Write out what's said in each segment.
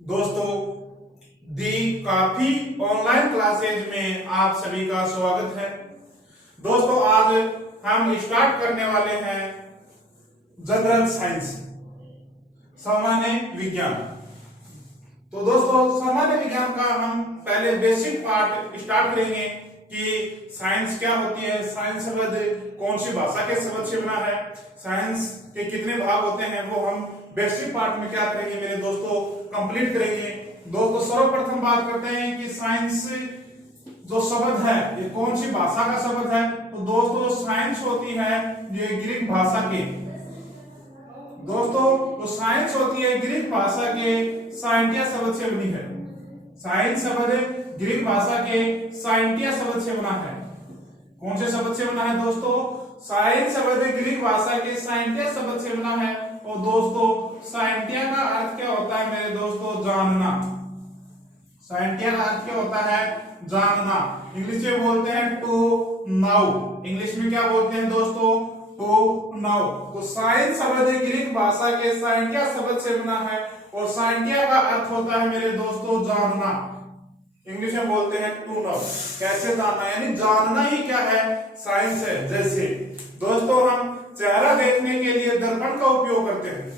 दोस्तों, दी काफी online classes में आप सभी का स्वागत है। दोस्तों, आज हम स्टार्ट करने वाले हैं जनरल साइंस, सामान्य विज्ञान। तो दोस्तों, सामान्य विज्ञान का हम पहले बेसिक पार्ट स्टार्ट करेंगे कि साइंस क्या होती है, साइंस शब्द कौन सी भाषा के शब्द से बना है, साइंस के कितने भाग होते हैं, वो हम बेसिक पार्ट में क्या करेंगे मेरे दोस्तों, कंप्लीट करेंगे। दोस्तों, सर्वप्रथम बात करते हैं कि साइंस जो शब्द है ये कौन सी भाषा का शब्द है। तो दोस्तों, साइंस होती है ये ग्रीक भाषा के, दोस्तों तो साइंस होती है ग्रीक भाषा के साइंटिया शब्द से बनी है। साइंस शब्द ग्रीक भाषा के साइंटिया शब्द से बना है। कौन से शब्द से बना है दोस्तों? साइंस शब्द ग्रीक भाषा के साइंटिया शब्द से बना है। और दोस्तों, साइंटिया का अर्थ क्या होता है मेरे दोस्तों? जानना। साइंटिया का अर्थ क्या होता है? जानना। इंग्लिश में बोलते हैं टू नाउ। इंग्लिश में क्या बोलते हैं दोस्तों? To now. तो साइंस शब्द ग्रीक भाषा के साइंटिया शब्द से बना है और साइंटिया का अर्थ होता है मेरे दोस्तों जानना। इंग्लिश में बोलते हैं टू नाउ। कैसे जानना, यानी जानना ही क्या है? साइंस है। जैसे दोस्तों, हम चेहरा देखने के लिए दर्पण का उपयोग करते हैं।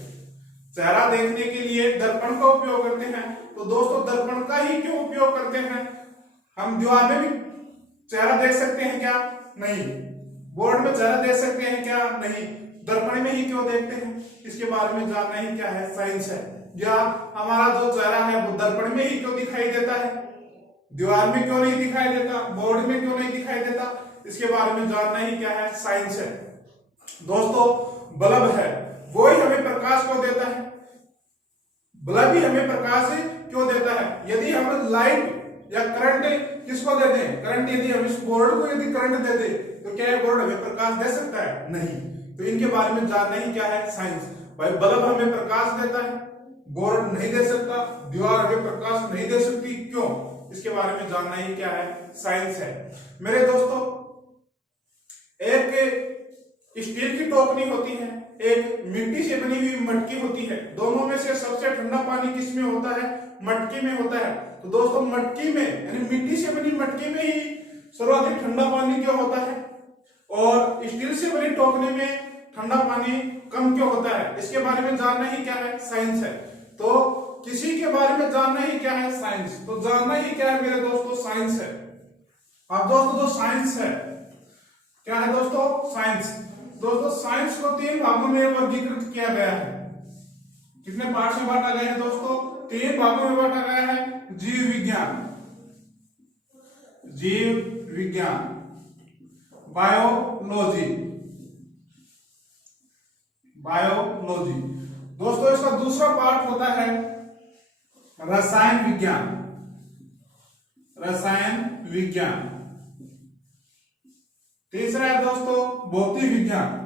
चेहरा देखने के लिए दर्पण का उपयोग करते हैं। तो दोस्तों, दर्पण का ही क्यों उपयोग करते हैं? हम दीवार में भी चेहरा देख सकते हैं क्या? नहीं। बोर्ड में चेहरा देख सकते हैं क्या? नहीं। दर्पण में ही क्यों देखते हैं? इसके बारे में जानना ही क्या है? साइंस है। या हमारा जो चेहरा है वो दर्पण में ही क्यों दिखाई देता है? दीवार में क्यों नहीं दिखाई देता? बोर्ड में क्यों नहीं दिखाई देता? इसके बारे में जानना ही क्या है? साइंस है। दोस्तों, बल्ब है, वो ही हमें प्रकाश क्यों देता है? बल्ब ही हमें प्रकाश क्यों देता है? यदि हम लाइट या करंट किसको दे दें? करंट यदि हम इस बोर्ड को यदि करंट दे दे तो क्या ये बोर्ड हमें प्रकाश दे सकता है? नहीं। तो इनके बारे में जानना ही क्या है? साइंस। भाई, बल्ब हमें प्रकाश देता है, बोर्ड नहीं दे सकता, दीवार हमें प्रकाश नहीं दे सकती, क्यों? इसके बारे में जानना ही क्या है? साइंस है। मेरे दोस्तों, एक स्टील की टोकनी होती है, एक मिट्टी से बनी हुई मटकी होती है। दोनों में से सबसे ठंडा पानी किस में होता है? मटकी में होता है। तो दोस्तों, मटकी में यानी मिट्टी से बनी मटकी में ही सर्वाधिक ठंडा पानी क्यों होता है? और स्टील से बनी टोकनी में ठंडा पानी कम क्यों होता है? इसके बारे में जानना ही क्या है? साइंस है। तो किसी के बारे में जानना ही क्या है? साइंस। तो जानना ही क्या है मेरे दोस्तों? साइंस है। अब दोस्तों, जो साइंस है क्या है दोस्तों? साइंस। दोस्तों, साइंस को 3 भागों में वर्गीकृत किया गया है। कितने पार्ट में बांटा गया है दोस्तों? 3 भागों में बांटा गया है। जीव विज्ञान, जीव विज्ञान, बायोलॉजी, बायोलॉजी। दोस्तों, इसका दूसरा पार्ट होता है रसायन विज्ञान, रसायन विज्ञान। तीसरा है दोस्तों भौतिक विज्ञान,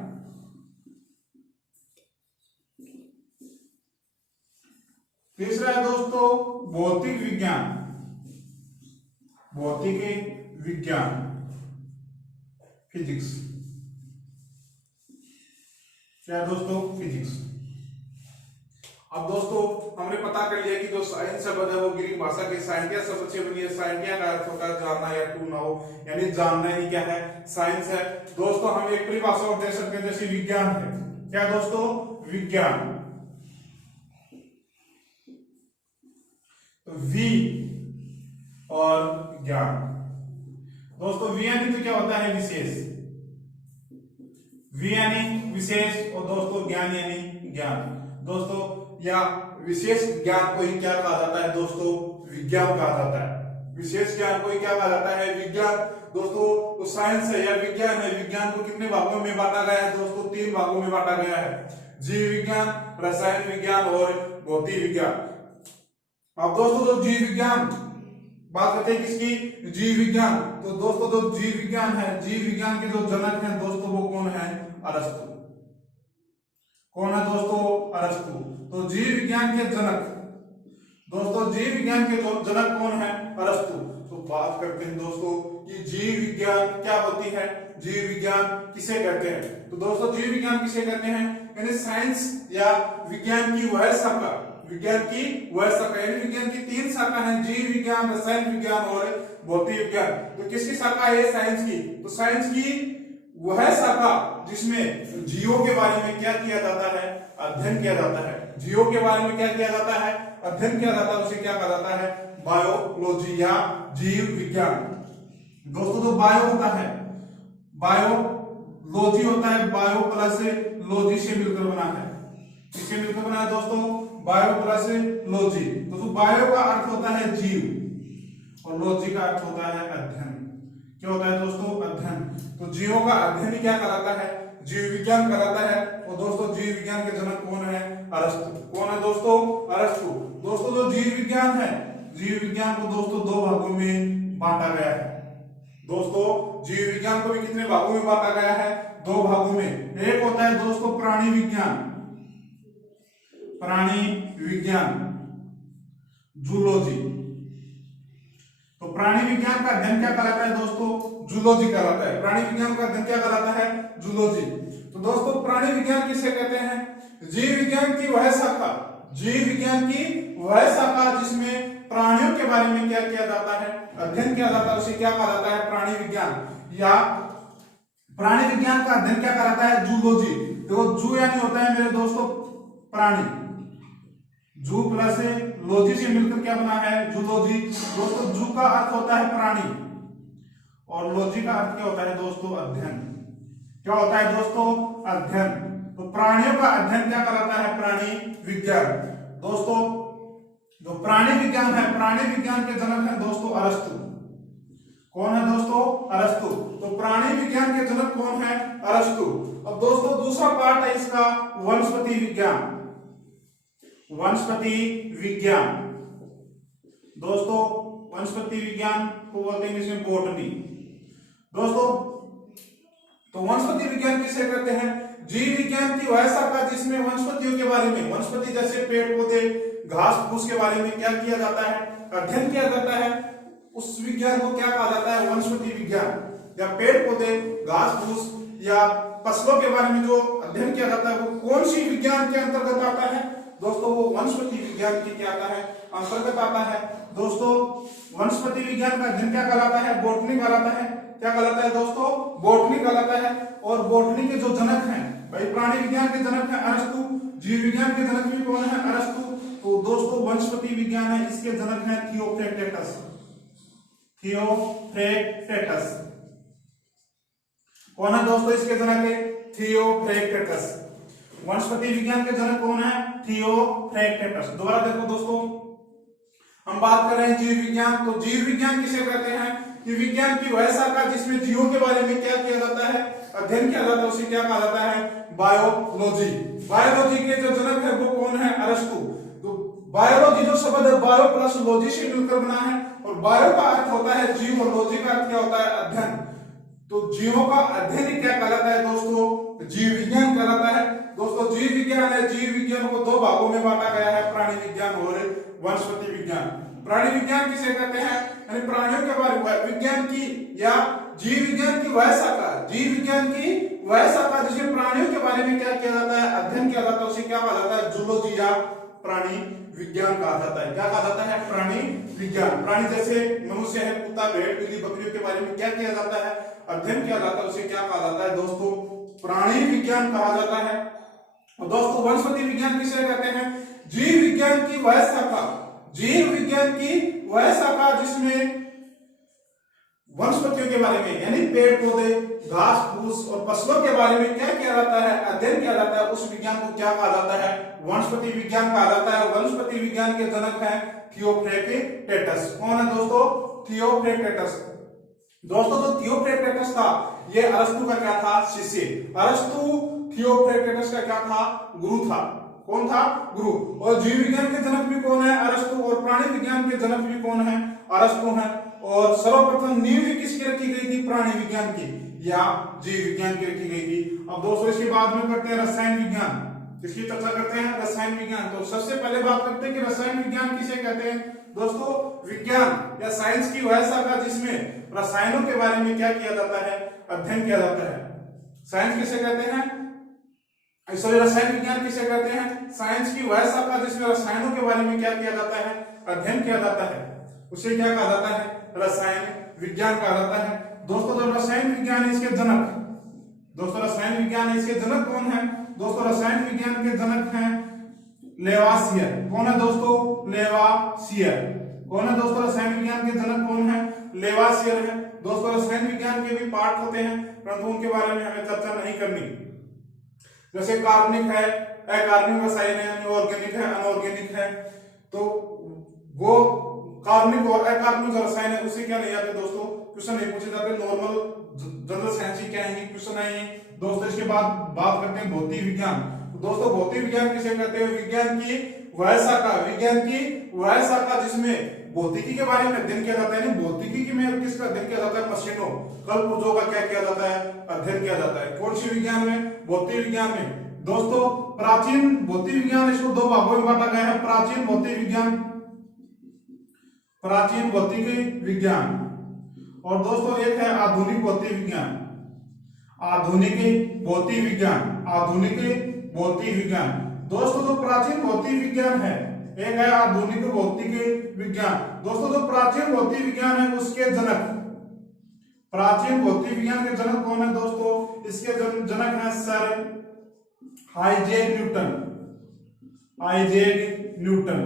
तीसरा है दोस्तों भौतिक विज्ञान, भौतिक विज्ञान, फिजिक्स। क्या दोस्तों? फिजिक्स। अब दोस्तों, हमने पता कर लिया कि जो साइंस शब्द है वो ग्रीक भाषा के साइंटिया शब्द से बनी है। साइंटिया का अर्थ होता है जानना या टू नाउ, यानी जानना ही क्या है? साइंस है। दोस्तों, हम एक परिभाषा और दे सकते हैं, जैसे विज्ञान है। क्या दोस्तों? विज्ञान। वी और ज्ञान। दोस्तों, वी यानी तो क्या होता है? विशेष। वी यानी विशेष और दोस्तों ज्ञान यानी ज्ञान। दोस्तों, या विशेष ज्ञान को ही क्या कहा जाता है दोस्तों? विज्ञान कहा जाता है। विशेष ज्ञान को ही क्या कहा जाता है? विज्ञान। दोस्तों, तो साइंस है या विज्ञान है, विज्ञान को कितने भागों में बांटा गया है दोस्तों? 3 भागों में बांटा गया है। जीव विज्ञान, रसायन विज्ञान और भौतिक विज्ञान। अब दोस्तों, जो जीव विज्ञान बात करते हैं किसकी? जीव विज्ञान। तो दोस्तों, जो जीव विज्ञान है, जीव विज्ञान के जो जनक हैं दोस्तों वो कौन है? अरस्तु। कौन है दोस्तों? अरस्तु। तो जीव विज्ञान के जनक, दोस्तों जीव विज्ञान के जनक कौन है? अरस्तु। तो बात करते हैं दोस्तों कि जीव विज्ञान क्या होती है, जीव विज्ञान किसे कहते हैं। तो दोस्तों जीव विज्ञान किसे कहते हैं, यानी साइंस या विज्ञान की वह शाखा विज्ञान की वह शाखा, यानी विज्ञान की 3 शाखा है, जीव विज्ञान, रसायन विज्ञान और भौतिक विज्ञान। तो किसकी शाखा है साइंस की? तो साइंस की वह शाखा जिसमें जीवों के बारे में क्या किया जाता है? अध्ययन किया जाता है। जीवों के बारे में क्या किया जाता है? अध्ययन किया जाता है। उसे क्या कहा जाता है? बायोलॉजी या जीव विज्ञान। दोस्तों जो बायो होता है, बायोलॉजी होता है, बायो प्लस लॉजी से मिलकर बना है। किससे मिलकर बना है दोस्तों? Bio plus logy. तो बायो का अर्थ होता है जीव और लॉजी का अर्थ होता है अध्ययन। क्या होता है दोस्तों? अध्ययन। तो जीवों का अध्ययन ही क्या कहलाता है? जीव विज्ञान कहलाता है। और दोस्तों जीव विज्ञान के जनक कौन है? अरस्तु। कौन है दोस्तों? अरस्तु। दोस्तों जो जीव विज्ञान है, जीव विज्ञान को दोस्तों 2 भागों में बांटा गया है। दोस्तों जीव विज्ञान को भी कितने भागों में बांटा गया है? 2 भागों में। एक होता है दोस्तों प्राणी विज्ञान, प्राणी विज्ञान, जूलॉजी। तो प्राणी विज्ञान का अध्ययन क्या कहलाता है दोस्तों? जूलॉजी कहलाता है। प्राणी विज्ञान का अध्ययन क्या कहलाता है? जूलॉजी। तो दोस्तों प्राणी विज्ञान किसे कहते हैं? जीव विज्ञान की वह शाखा, जीव विज्ञान की वह शाखा जिसमें प्राणियों के बारे में क्या किया जाता है? अध्ययन किया जाता है। उसे क्या कहा जाता है? प्राणी विज्ञान। या प्राणी विज्ञान का अध्ययन क्या कहलाता है? जूलॉजी। तो जू यानी होता है मेरे दोस्तों प्राणी, जू प्लस लॉजी से मिलकर क्या बना है? जूलॉजी। दोस्तों जू का अर्थ होता है प्राणी और लॉजी का अर्थ क्या होता है दोस्तों? अध्ययन। क्या होता है दोस्तों? अध्ययन। तो प्राणियों का अध्ययन क्या कहलाता है? प्राणी विज्ञान। दोस्तों जो प्राणी विज्ञान है, प्राणी विज्ञान के जनक है दोस्तों अरस्तु। कौन है दोस्तों? अरस्तु। तो प्राणी विज्ञान के जनक कौन है? अरस्तु। अब दोस्तों दूसरा पार्ट है इसका वनस्पति विज्ञान, वनस्पति विज्ञान। दोस्तों वनस्पति विज्ञान को बोलते हैं इसमें बॉटनी। दोस्तों तो वनस्पति विज्ञान किसे कहते हैं? जीव विज्ञान की वह शाखा जिसमें वनस्पतियों के बारे में, वनस्पति जैसे पेड़ पौधे घास फूस के बारे में क्या किया जाता है? अध्ययन किया जाता है। उस विज्ञान को क्या कहा जाता है? वनस्पति विज्ञान। या पेड़ पौधे घास फूस या फसलों के बारे में जो अध्ययन किया जाता है वो कौन सी विज्ञान के अंतर्गत आता है? दोस्तों वो वनस्पति विज्ञान की क्या आता है? अंतर्गत आता है। दोस्तों वनस्पति विज्ञान का अध्ययन क्या कहलाता है? बॉटनी कहलाता है। क्या कहलाता है दोस्तों? बॉटनी कहलाता है। और बॉटनी के जो जनक हैं भाई, प्राणी विज्ञान के जनक हैं अरस्तु, जीव विज्ञान के जनक भी कौन है? अरस्तु। तो दोस्तों वनस्पति विज्ञान है, इसके जनक हैं थियोफ्रेक्टेटस। थियोफ्रेक्टेटस कौन है दोस्तों? इसके जनक है थियोफ्रेक्टेटस। वनस्पति विज्ञान के जनक कौन है? थियोफ्रेक्टेटस। दोबारा देखो दोस्तों, हम बात कर रहे हैं जीव विज्ञान। तो जीव विज्ञान किसे कहते हैं? कि विज्ञान की वह शाखा जिसमें जीवों के बारे में क्या किया जाता है? अध्ययन किया जाता है। उसे क्या कहा जाता है? बायोलॉजी। बायोलॉजी के जो जनक है वो कौन है? अरस्तु। तो बायोलॉजी जो शब्द है बायो प्लस लॉजी से मिलकर बना है। और बायो का अर्थ होता है जीव और लॉजी का अर्थ क्या होता है? अध्ययन। तो जीवों का अध्ययन ही क्या कहलाता है दोस्तों? जीव विज्ञान कहलाता है। दोस्तों जीव विज्ञान है, जीव विज्ञान को 2 भागों में बांटा गया है, प्राणी विज्ञान और वनस्पति विज्ञान। प्राणी विज्ञान किसे कहते हैं? यानी प्राणियों के बारे में विज्ञान की या जीव विज्ञान की वह शाखा, जीव विज्ञान की वह शाखा जिसमें प्राणियों के बारे में क्या किया जाता है? अध्ययन किया जाता है। उसे क्या कहा जाता है? जूलॉजी या प्राणी विज्ञान कहा जाता है। क्या कहा जाता है? प्राणी विज्ञान। प्राणी जैसे मनुष्य है, कुत्ता, भेड़, बिल्ली, बकरियों के बारे में क्या किया जाता है? अध्ययन किया जाता है। उसे क्या कहा जाता है दोस्तों? प्राणी विज्ञान कहा जाता है। और दोस्तों वनस्पति विज्ञान किसे कहते हैं? जीव विज्ञान की वह शाखा, जीव विज्ञान की वह शाखा जिसमें वनस्पतियों के बारे में यानी पेड़ पौधे घास फूस और फसलों के बारे में क्या किया जाता है? अध्ययन किया जाता है। उस विज्ञान को क्या कहा जाता है? वनस्पति विज्ञान कहा जाता है। वनस्पति विज्ञान के जनक हैं थियोफ्रेक्टेटस। कौन है दोस्तों? थियोफ्रेक्टेटस। दोस्तों जो थियोफ्रेक्टेटस था ये अरस्तु का क्या था? शिष्य। अरस्तु थियोफ्रेक्टेटस का क्या था? गुरु था। कौन था? गुरु। और जीव विज्ञान के जनक भी कौन है? अरस्तु। और प्राणी विज्ञान के जनक भी कौन है? अरस्तु है। और सर्वप्रथम नींव भी किसकी रखी गई थी? प्राणी विज्ञान की या जीव विज्ञान की रखी गई थी। अब दोस्तों इसके बाद में करते हैं रसायन विज्ञान। किसकी चर्चा करते हैं? रसायन विज्ञान। तो सबसे पहले बात करते हैं कि रसायन विज्ञान किसे कहते हैं? दोस्तों विज्ञान या साइंस की वह शाखा जिसमें रसायनों के बारे में क्या किया जाता है? अध्ययन किया जाता है। साइंस किसे कहते हैं? सॉरी रसायन विज्ञान किसे कहते हैं? साइंस की वह शाखा जिसमें रसायनों के बारे में क्या किया जाता है? अध्ययन किया जाता है, उसे क्या कहा जाता है? रसायन विज्ञान कहा जाता है। दोस्तों जो रसायन विज्ञान है इसके जनक, दोस्तों रसायन विज्ञान है इसके जनक कौन है? दोस्तों रसायन विज्ञान के जनक हैं लेवासियर। कौन है दोस्तों? लेवासियर। कौन है दोस्तों? रसायन विज्ञान के जनक कौन है? लेवासियर है। दोस्तों रसायन विज्ञान के भी पार्ट होते हैं, परंतु उनके बारे में हमें चर्चा नहीं करनी। जैसे कार्बनिक है, अकार्बनिक रसायन है, यानी ऑर्गेनिक है, अनऑर्गेनिक है। तो वो कार्बनिक और अकार्बनिक रसायन है उसे क्या नहीं आते दोस्तों? क्वेश्चन नहीं पूछे जाते, नॉर्मल जनरल साइंस ही क्या है क्वेश्चन आएंगे दोस्तों। इसके बाद बात करते हैं भौतिक विज्ञान। तो दोस्तों भौतिक विज्ञान किसे कहते हैं? विज्ञान की वह शाखा, विज्ञान की वह शाखा जिसमें भौतिकी के बारे में अध्ययन किया जाता है। भौतिकी में किसका अध्ययन किया जाता है? मशीनों, कल पुर्जों का क्या किया जाता है? अध्ययन किया जाता है। कौन सी विज्ञान में? भौतिक विज्ञान में। दोस्तों प्राचीन भौतिक विज्ञान, इसको दो भागों में बांटा गया है, प्राचीन भौतिक विज्ञान, प्राचीन भौतिक विज्ञान, और दोस्तों एक है आधुनिक भौतिक विज्ञान। आधुनिक भौतिक विज्ञान, आधुनिक भौतिक विज्ञान। दोस्तों जो प्राचीन भौतिक विज्ञान है, एक है आधुनिक भौतिक विज्ञान। दोस्तों जो प्राचीन भौतिक विज्ञान है उसके जनक, प्राचीन भौतिक विज्ञान के जनक कौन है दोस्तों? इसके जनक हैं sir Isaac Newton. Isaac Newton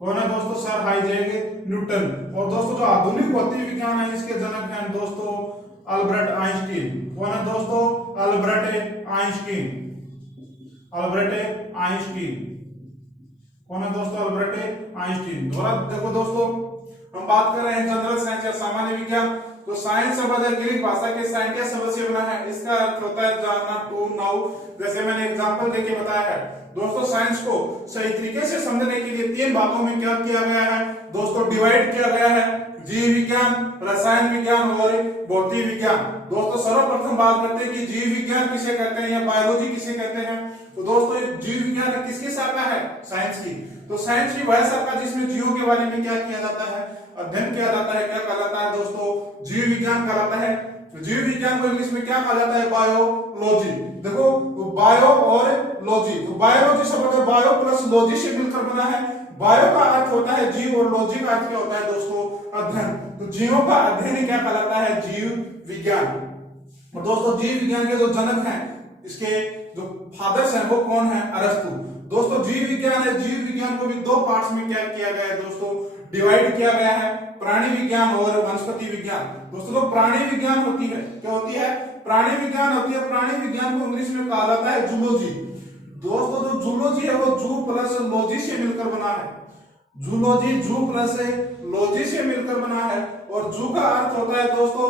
कौन है दोस्तों? Sir Isaac Newton. और दोस्तों जो आधुनिक भौतिक विज्ञान है इसके जनक हैं दोस्तों अल्बर्ट आइंस्टीन। कौन है दोस्तों? Albert Einstein. अल्बर्ट आइंस्टीन कौन है दोस्तों? Albert Einstein. देखो दोस्तों हम बात कर रहे हैं जनरल साइंस या सामान्य विज्ञान। तो साइंस शब्द है ग्रीक भाषा के साइंटिया शब्द से बना है। इसका अर्थ होता है जानना, टू नाउ। जैसे मैंने एग्जांपल देके बताया है दोस्तों, साइंस को सही तरीके से समझने के लिए तीन भागों में क्या किया गया है दोस्तों? डिवाइड किया गया है, जीव विज्ञान, रसायन विज्ञान और भौतिक विज्ञान। दोस्तों सर्वप्रथम बात करते हैं कि जीव विज्ञान किसे कहते हैं या बायोलॉजी किसे कहते हैं। तो दोस्तों जीव विज्ञान किसकी शाखा है? साइंस की। तो साइंस की वह शाखा जिसमें जीवों के बारे में क्या किया जाता है? अध्ययन किया जाता है। क्या कहलाता है दोस्तों? जीव विज्ञान कहलाता है। जीव विज्ञान को इंग्लिश में क्या कहा जाता है? बायोलॉजी। देखो बायो और लॉजी, तो बायोलॉजी शब्द है बायो प्लस लॉजी से मिलकर बना है। बायो का अर्थ होता है जीव और लॉजी का अर्थ क्या होता है दोस्तों? अध्ययन। तो जीवों का अध्ययन क्या कहलाता है? जीव विज्ञान। और दोस्तों जीव विज्ञान के जो जनक हैं, इसके जो फादर्स हैं वो कौन है? अरस्तु। दोस्तों जीव विज्ञान है, जीव विज्ञान को भी दो पार्ट्स में क्या किया गया है दोस्तों? डिवाइड किया गया है, प्राणी विज्ञान और वनस्पति विज्ञान। दोस्तों जो प्राणी विज्ञान होती है, क्या होती है? प्राणी विज्ञान होती है। प्राणी विज्ञान को इंग्लिश में कहा जाता है जूलॉजी। दोस्तों जो जूलॉजी है वो जू प्लस लॉजी से मिलकर बना है। जूलॉजी जू प्लस लॉजी से मिलकर बना है। और जू का अर्थ होता है दोस्तों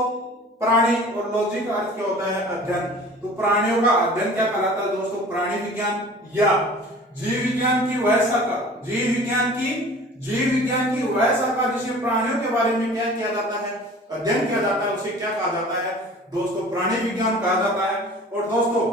प्राणी और लॉजी का अर्थ क्या होता है? अध्ययन। तो प्राणियों का अध्ययन क्या कहलाता है दोस्तों? प्राणी विज्ञान। या जीव विज्ञान की वह शाखा, जीव विज्ञान की वह शाखा जिसमें प्राणियों के बारे में क्या किया जाता है? अध्ययन किया जाता है, उसे क्या कहा जाता है दोस्तों? प्राणी विज्ञान कहा जाता है। और दोस्तों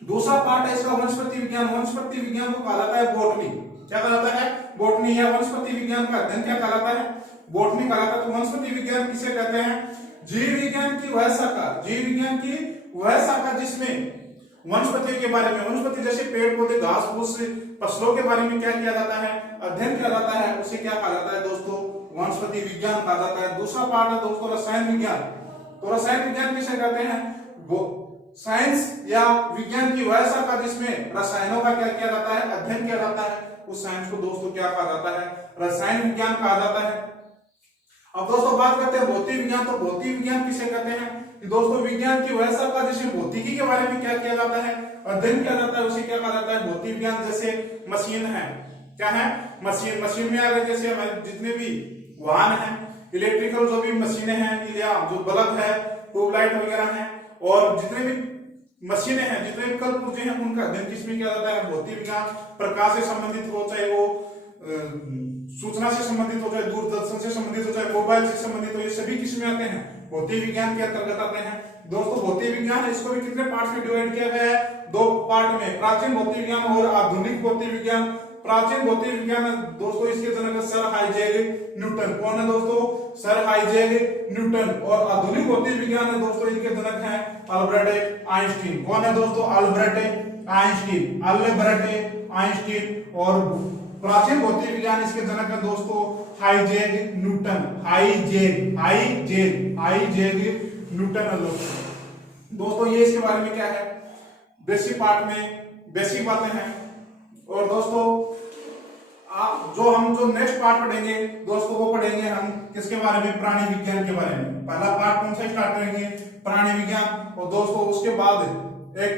दूसरा पार्ट है इसका वनस्पति विज्ञान। वनस्पति विज्ञान को कहा जाता है बॉटनी। क्या कहा जाता है? बॉटनी। या वनस्पति विज्ञान का अध्ययन क्या कहलाता है? बॉटनी कहलाता है। तो वनस्पति विज्ञान किसे कहते हैं? जीव विज्ञान की वह शाखा, जीव विज्ञान की वह शाखा जिसमें वनस्पति के बारे में, वनस्पति जैसे पेड़ पौधे घास फूस फसलों के बारे में क्या किया जाता है? अध्ययन किया जाता है, उसे क्या कहा जाता है दोस्तों? वनस्पति विज्ञान कहा जाता है। दूसरा पार्ट है दोस्तों रसायन विज्ञान। तो रसायन विज्ञान किसे कहते हैं? वो साइंस या विज्ञान की वह शाखा जिसमें रसायनों का क्या किया जाता है? अध्ययन किया जाता है। उस साइंस को दोस्तों क्या कहा जाता है? रसायन विज्ञान कहा जाता है। अब दोस्तों बात करते हैं भौतिक विज्ञान। तो भौतिक विज्ञान किसे कहते हैं? कि दोस्तों विज्ञान की वह शाखा जिसमें भौतिकी के बारे में क्या किया जाता है? अध्ययन किया जाता है, उसे क्या कहा जाता है? भौतिक विज्ञान। जैसे मशीन है, क्या है? मशीन। मशीन में अगर जैसे हमारे जितने भी वाहन हैं, इलेक्ट्रिकल जो भी मशीनें हैं या जो बल्ब है, ट्यूबलाइट वगैरह हैं, और जितने भी मशीनें हैं, जितने भी कल पुर्जे हैं, उनका अध्ययन किसमें किया जाता है? भौतिक विज्ञान। प्रकाश से संबंधित हो, चाहे वो सूचना से संबंधित हो, चाहे दूरदर्शन से संबंधित हो, चाहे मोबाइल से संबंधित हो, ये सभी किसमें आते हैं? भौतिक विज्ञान के अंतर्गत आते हैं। दोस्तों भौतिक विज्ञान है, इसको भी कितने पार्ट में डिवाइड किया गया है? दो पार्ट में, प्राचीन भौतिक विज्ञान और आधुनिक भौतिक विज्ञान। प्राचीन भौतिक विज्ञान दोस्तों इसके जनक सर आइजैक न्यूटन। कौन है दोस्तों? Sir Isaac Newton. और आधुनिक भौतिक विज्ञान है दोस्तों इनके जनक हैं अल्बर्ट आइंस्टीन। कौन है दोस्तों? Albert Einstein, Albert Einstein. और प्राचीन भौतिक विज्ञान इसके जनक है दोस्तों आइजैक न्यूटन, आइजैक न्यूटन है दोस्तों। ये इसके बारे में क्या है, बेसिक पार्ट में बेसिक बातें हैं। और दोस्तों जो नेक्स्ट पार्ट पढ़ेंगे दोस्तों वो पढ़ेंगे हम किसके बारे में? प्राणी विज्ञान के बारे में। पहला पार्ट कौन सा स्टार्ट करेंगे? प्राणी विज्ञान। और दोस्तों उसके बाद एक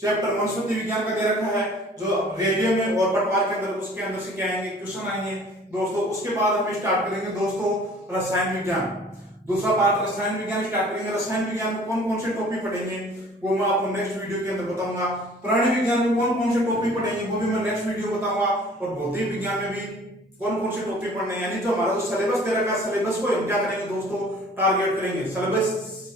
चैप्टर वनस्पति विज्ञान का दे रखा है जो रेडियो में और पटवार के अंदर, उसके अंदर से क्या आएंगे? क्वेश्चन आएंगे दोस्तों। उसके बाद हम स्टार्ट करेंगे दोस्तों रसायन विज्ञान। दूसरा पार्ट रसायन विज्ञान स्टार्ट करेंगे। रसायन विज्ञान में कौन कौन से टॉपिक पढ़ेंगे वो मैं आपको नेक्स्ट वीडियो के अंदर बताऊंगा। प्राणी विज्ञान में कौन कौन से टॉपिक पढ़ेंगे वो भी मैं नेक्स्ट वीडियो बताऊंगा। और भौतिक विज्ञान में भी कौन कौन से टॉपिक पढ़ने हैं, यानी जो हमारा जो सिलेबस दे रखा है सिलेबस को हम क्या करेंगे दोस्तों? टारगेट करेंगे। सिलेबस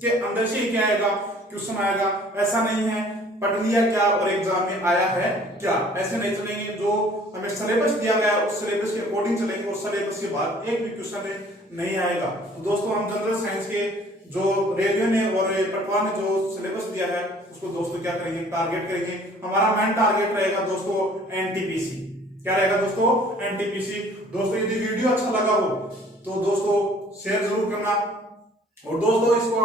के अंदर से ही क्या आएगा? क्वेश्चन आएगा। ऐसा नहीं है पढ़ लिया क्या और एग्जाम में आया है क्या, ऐसे नहीं चलेंगे। जो हमें सिलेबस दिया गया है उस सिलेबस के अकॉर्डिंग चलेंगे और सिलेबस के बाद एक भी क्वेश्चन नहीं आएगा। तो दोस्तों हम जनरल साइंस के जो रेडियो ने और पटवार ने जो सिलेबस दिया है उसको दोस्तों क्या करेंगे? टारगेट करेंगे। हमारा मेन टारगेट रहेगा दोस्तों एनटीपीसी। क्या रहेगा दोस्तों? एनटीपीसी। दोस्तों यदि वीडियो अच्छा लगा हो तो दोस्तों शेयर जरूर करना। और दोस्तों इसको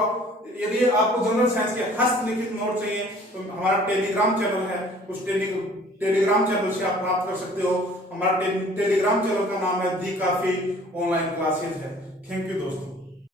यदि आपको जनरल साइंस के हस्तलिखित नोट चाहिए तो हमारा टेलीग्राम चैनल है, उस टेलीग्राम चैनल से आप प्राप्त कर सकते हो। हमारा टेलीग्राम चैनल का नाम है दी काफी ऑनलाइन क्लासेज है। थैंक यू दोस्तों।